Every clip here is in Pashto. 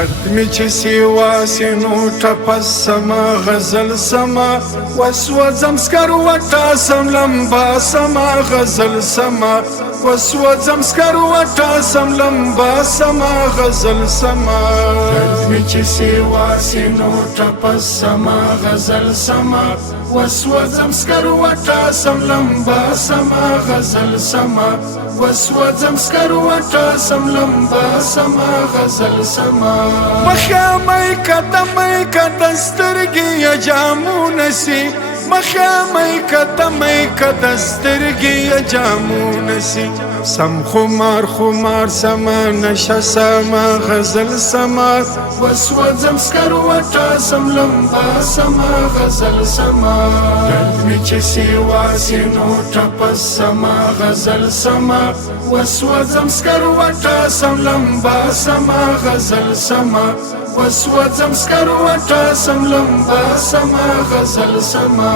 درد می چې سیوا سینو ټپس سما غزل سما وسوځم سکر وټا سم لمبا سما غزل سما وسوځم سکر وټا سم لمبا سما غزل سما درد می چې سیوا سینو ټپس سما غزل سما وسوځم سکر وټا سم لمبا سما غزل سما وسوځم سکر وټا سم لمبا سما غزل سما مخامي کته سترګې جامونه سي مخامي کته سترګې جامونه سي سم خمار سما نشه سما غزل سما وسوځم سکر وټا سم لمبا سما غزل سما درد می چې سیوا سینو ټپس سما غزل سما وسوځم سکر وټا سم لمبا سما غزل سما وسوځم سکر وټا سم لمبا سما غزل سما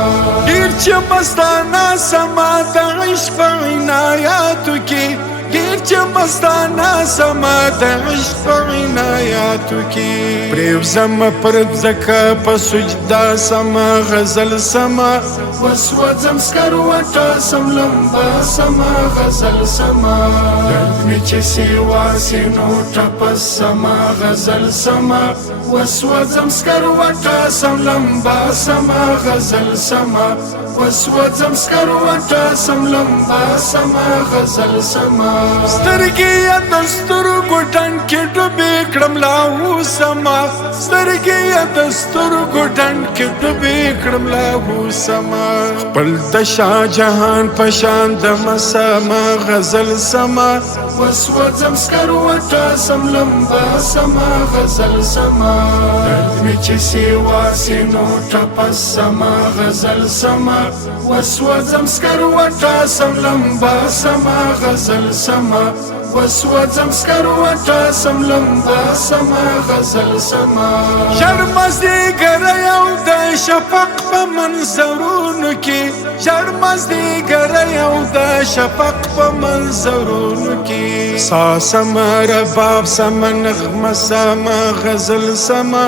ډیر چې مستانه سما د عشق په عنایاتو کې ډیر چې مستانه سما د عشق په عنایاتو کې پریوزم پر ځکه په سجدا سما غزل سما وسوځم سکر وټا سم لمبا سما غزل سما درد می چې سیوا سینو ټپس سما غزل سما وسوځم سکر وټا سم لمبا سما غزل سما وسوځم سکر وټا سم لمبا سما غزل سما سترګې د سترګو ډنډ کې ډوبې کړم لاهو سما سترګې د سترګو ډنډ کې ډوبې کړم لاهو سما خپل د شاه جهان په شان د مسما غزل سما وسوځم سکر وټا سم لمبا سما غزل سما درد می چې سیوا سینو ټپس سما غزل سما وسوځم سکر وټا سم لمبا سما غزل سما وسوځم سکر وټا سم لمبا سما غزل سما ژړمزدیګر یو د شفق په منظرونو کې ژړمزدیګر یو د شفق په منظرونو کې سا سما رباب سما نغمه سما غزل سما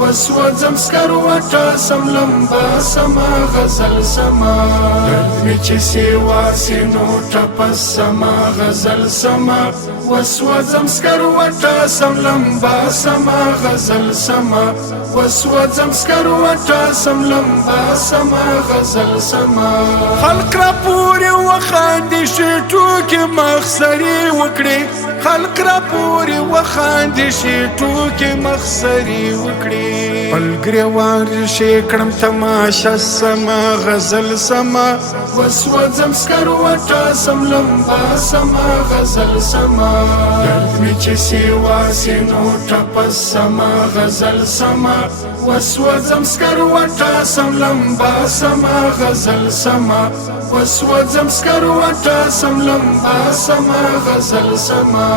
وسوځم سکر وټا سم لمبا سما غزل سما درد می چې سیوا سینو ټپس سما غزل سما وسوځم سکر وټا سم لمبا سما غزل سما وسوځم سکر وټا سم لمبا سما غزل سما خلق را پورې وخاندې شي ټوکې مخسري وکړي خلق را پورې وخاندې شي ټوکې مخسري وکړي پل ګریوان شي کړم تماشه سما غزل سما وسوځم سکر وټا سم لمبا سما غزل سما درد می چې سیوا سینو ټپس سما غزل سما وسوځم سکر وټا سم لمبا سما غزل سما وسوځم سکر وټا سم لمبا سما غزل سما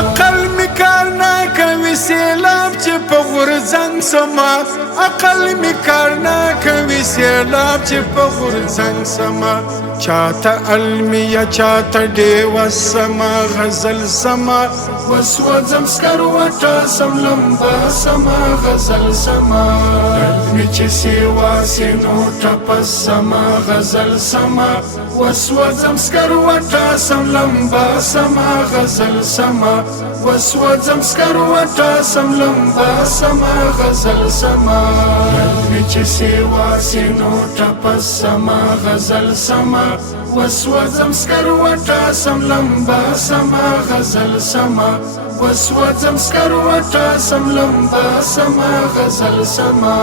عقل می کار نه کوي سیلاب چې په غورځنګ سما عقل می کار نه کوي سیلاب چې په غورځنګ سما چاته المیه چاته ډیوه سما غزل سما وسوځم سکر وټا سم لمبا سما غزل سما درد می چې سیوا سینو ټپس سما غزل سما وسوځم سکر وټا سم لمبا سما غزل سما وسوځم سکر وټا سم لمبا سما غزل سما درد می چې سیوا سینو ټپس سما غزل سما وسوځم سکر وټا سم لمبا سما غزل سما وسوځم سکر وټا سم لمبا سما غزل سما